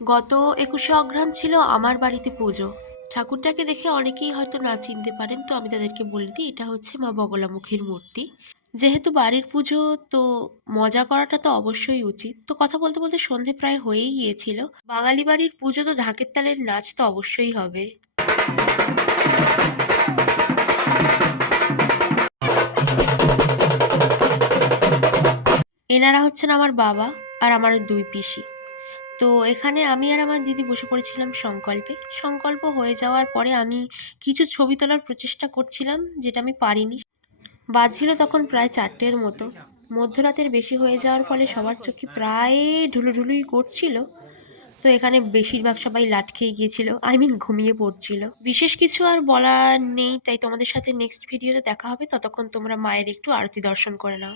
গত ২১শে অঘ্রাণ ছিল আমার বাড়িতে পুজো। ঠাকুরটাকে দেখে অনেকেই হয়তো না চিনতে পারেন, তো আমি তাদেরকে বলে দিই এটা হচ্ছে মা বগলামুখীর মূর্তি। যেহেতু বাড়ির পুজো, তো মজা করাটা তো অবশ্যই উচিত। তো কথা বলতে বলতে সন্ধে প্রায় হয়েই গিয়েছিল। বাঙালি বাড়ির পুজো তো ঢাকের তালের নাচ তো অবশ্যই হবে। এনারা হচ্ছেন আমার বাবা আর আমার দুই পিসি। তো এখানে আমি আর আমার দিদি বসে পড়েছিলাম সংকল্পে। সংকল্প হয়ে যাওয়ার পরে আমি কিছু ছবি তোলার প্রচেষ্টা করছিলাম, যেটা আমি পারিনি। বাজছিল তখন প্রায় 4টের মতো। মধ্যরাতের বেশি হয়ে যাওয়ার ফলে সবার চোখে প্রায় ঢুলুঢুলুই করছিল। তো এখানে বেশিরভাগ সবাই লাট খেয়ে গিয়েছিল, ঘুমিয়ে পড়ছিল। বিশেষ কিছু আর বলার নেই, তাই তোমাদের সাথে নেক্সট ভিডিওতে দেখা হবে। ততক্ষণ তোমরা মায়ের একটু আরতি দর্শন করে নাও।